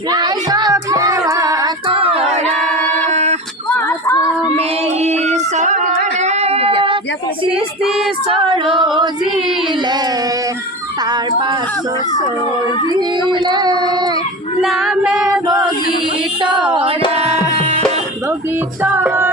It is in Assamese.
ৰাইজক সেৱা কৰা প্ৰথমে ঈশ্বৰে সৃষ্টি সৰজিলে তাৰ পাছত সৰজিলে নামে বগীতৰা বগীতৰা